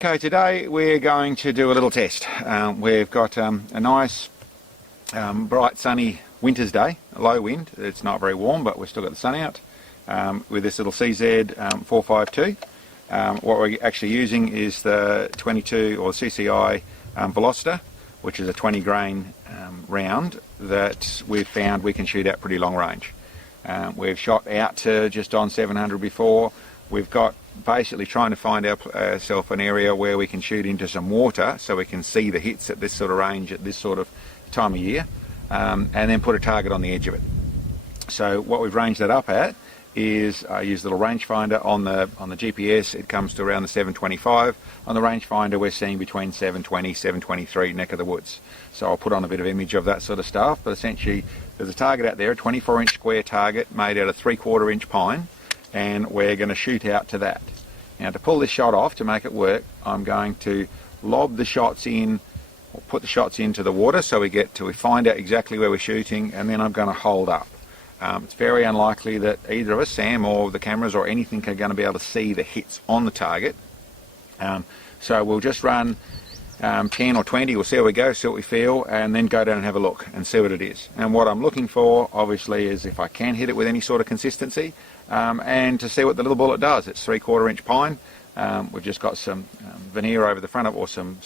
Okay, today we're going to do a little test. We've got a nice bright sunny winter's day, a low wind. It's not very warm, but we've still got the sun out with this little CZ 452. What we're actually using is the 22 or CCI Velociter, which is a 20 grain round that we've found we can shoot at pretty long range. We've shot out to just on 700 before. We've got basically trying to find ourselves an area where we can shoot into some water so we can see the hits at this sort of range at this sort of time of year, and then put a target on the edge of it. So what we've ranged that up at is I use a little rangefinder on the GPS. It comes to around the 725. On the rangefinder we're seeing between 720, 723 neck of the woods. So I'll put on a bit of image of that sort of stuff, but essentially there's a target out there, a 24-inch square target made out of 3/4 inch pine, and we're going to shoot out to that. Now to pull this shot off, to make it work, I'm going to lob the shots in, or put the shots into the water so we find out exactly where we're shooting, and then I'm going to hold up. It's very unlikely that either of us, Sam or the cameras or anything, are going to be able to see the hits on the target. So we'll just run 10 or 20, we'll see how we go, see what we feel, and then go down and have a look and see what it is. And what I'm looking for obviously is if I can hit it with any sort of consistency, and to see what the little bullet does. It's 3/4 inch pine. We've just got some veneer over the front of it, or some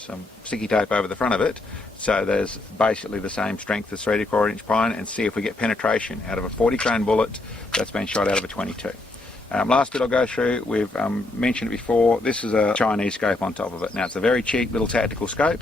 sticky tape over the front of it, so there's basically the same strength as 3/4 inch pine, and see if we get penetration out of a 40 grain bullet that's been shot out of a 22. Last bit I'll go through, we've mentioned it before, this is a Chinese scope on top of it. Now it's a very cheap little tactical scope.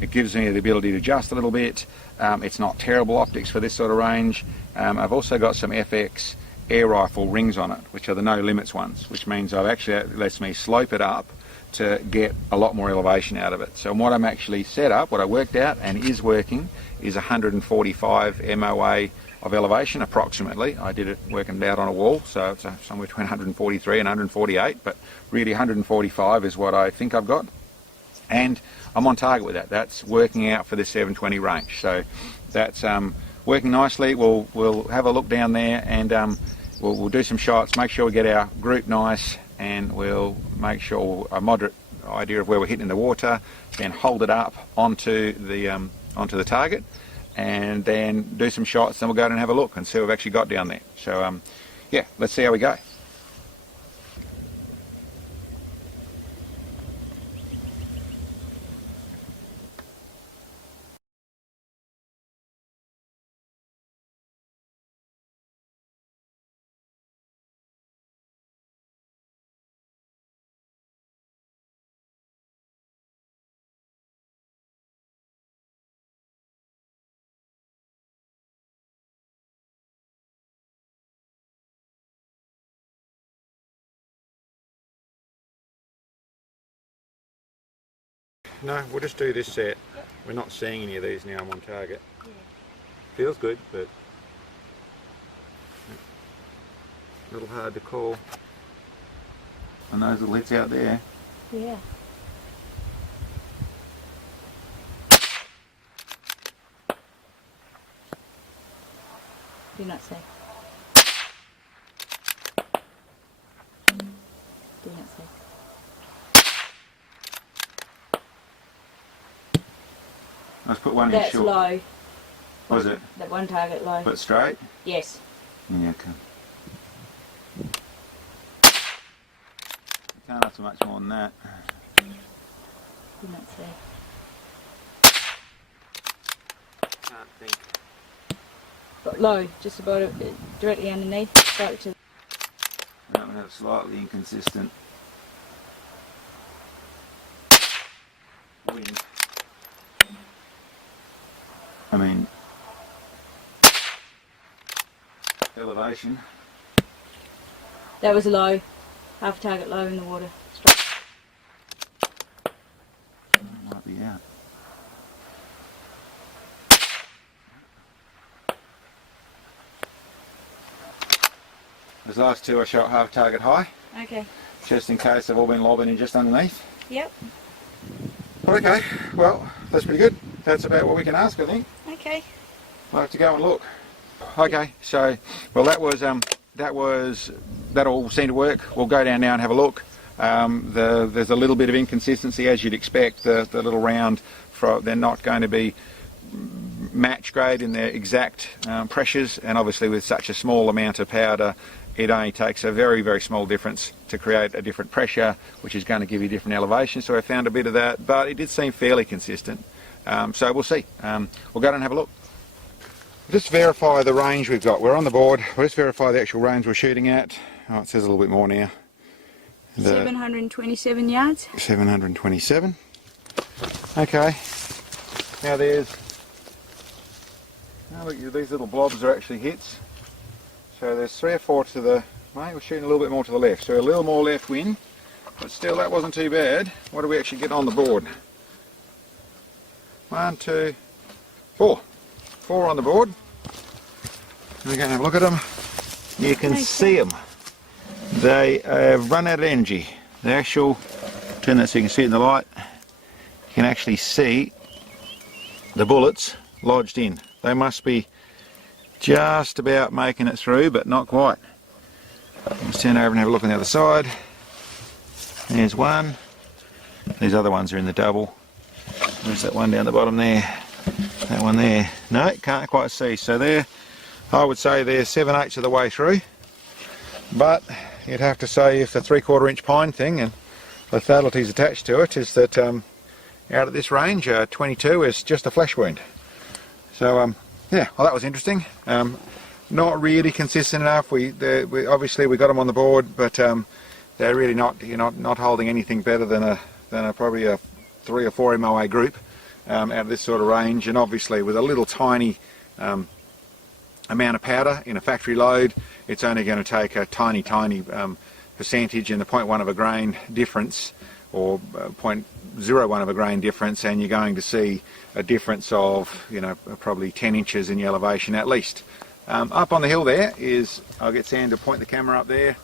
It gives me the ability to adjust a little bit. It's not terrible optics for this sort of range. I've also got some FX air rifle rings on it, which are the no limits ones, which means it lets me slope it up to get a lot more elevation out of it. So what I'm actually set up, what I worked out and is working, is 145 MOA of elevation approximately. I did it working it out on a wall, so it's somewhere between 143 and 148, but really 145 is what I think I've got, and I'm on target with that. That's working out for the 720 range, so that's working nicely. We'll have a look down there, and we'll do some shots, make sure we get our group nice, and we'll make sure a moderate idea of where we're hitting in the water, then hold it up onto the target, and then do some shots, then we'll go down and have a look and see what we've actually got down there. So yeah, let's see how we go. No, we'll just do this set. Yep. We're not seeing any of these now. I'm on target. Yeah. Feels good, but a little hard to call. And those little hits out there. Yeah. Do not say. Do not say. Let's put one That's in short. low. What was it? That one target low. But straight? Yes. Yeah, okay. Can't have so much more than that. Do not say. Can't think. But low, just about it, directly underneath. Straight to. That one has slightly inconsistent wind. I mean, elevation. That was low. Half target low in the water. Straight. Might be out. Those last two I shot half target high. Okay. Just in case they've all been lobbing in just underneath. Yep. Okay, well, that's pretty good. That's about what we can ask, I think. Okay. We'll have to go and look. Okay, so, well that all seemed to work. We'll go down now and have a look. There's a little bit of inconsistency, as you'd expect. The little round, they're not going to be match grade in their exact pressures, and obviously with such a small amount of powder, it only takes a very, very small difference to create a different pressure, which is going to give you different elevation. So I found a bit of that, but it did seem fairly consistent. So we'll see. We'll go and have a look. Just verify the range we've got. We're on the board. We'll just verify the actual range we're shooting at. Oh, it says a little bit more now. 727 yards. 727. Okay. Now look, these little blobs are actually hits. So there's 3 or 4 to the, mate, we're shooting a little bit more to the left. So a little more left wind, but still that wasn't too bad. What do we actually get on the board? 1, 2, 4. 4 on the board. We're going to have a look at them. You can see them. They have run out of energy. The actual, turn that so you can see it in the light. You can actually see the bullets lodged in. They must be just about making it through, but not quite. Let's turn over and have a look on the other side. There's one. These other ones are in the double. There's that one down the bottom there. That one there. No, can't quite see. So there, I would say they're 7/8 of the way through. But you'd have to say if the 3/4 inch pine thing and lethality's attached to it is that out at this range, 22 is just a flesh wound. So yeah, well that was interesting. Not really consistent enough. We obviously we got them on the board, but they're really not. You're not holding anything better than probably a 3 or 4 MOA group out of this sort of range. And obviously with a little tiny amount of powder in a factory load, it's only going to take a tiny percentage in the 0.1 of a grain difference, or 0.01 of a grain difference, and you're going to see a difference of, you know, probably 10 inches in the elevation at least. Up on the hill there is, I'll get Sam to point the camera up there,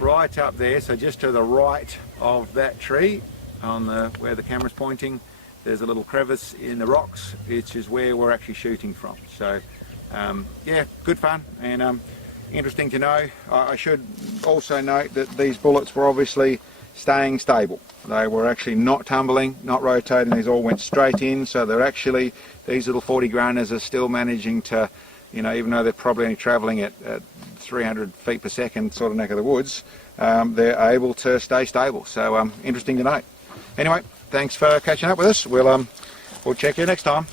right up there, so just to the right of that tree on where the camera's pointing, there's a little crevice in the rocks, which is where we're actually shooting from. So yeah, good fun and interesting to know. I should also note that these bullets were obviously staying stable. They were actually not tumbling, not rotating. These all went straight in, so they're actually, these little 40 grainers are still managing to, you know, even though they're probably only travelling at 300 feet per second sort of neck of the woods, they're able to stay stable. So interesting to note. Anyway, thanks for catching up with us. We'll check you next time.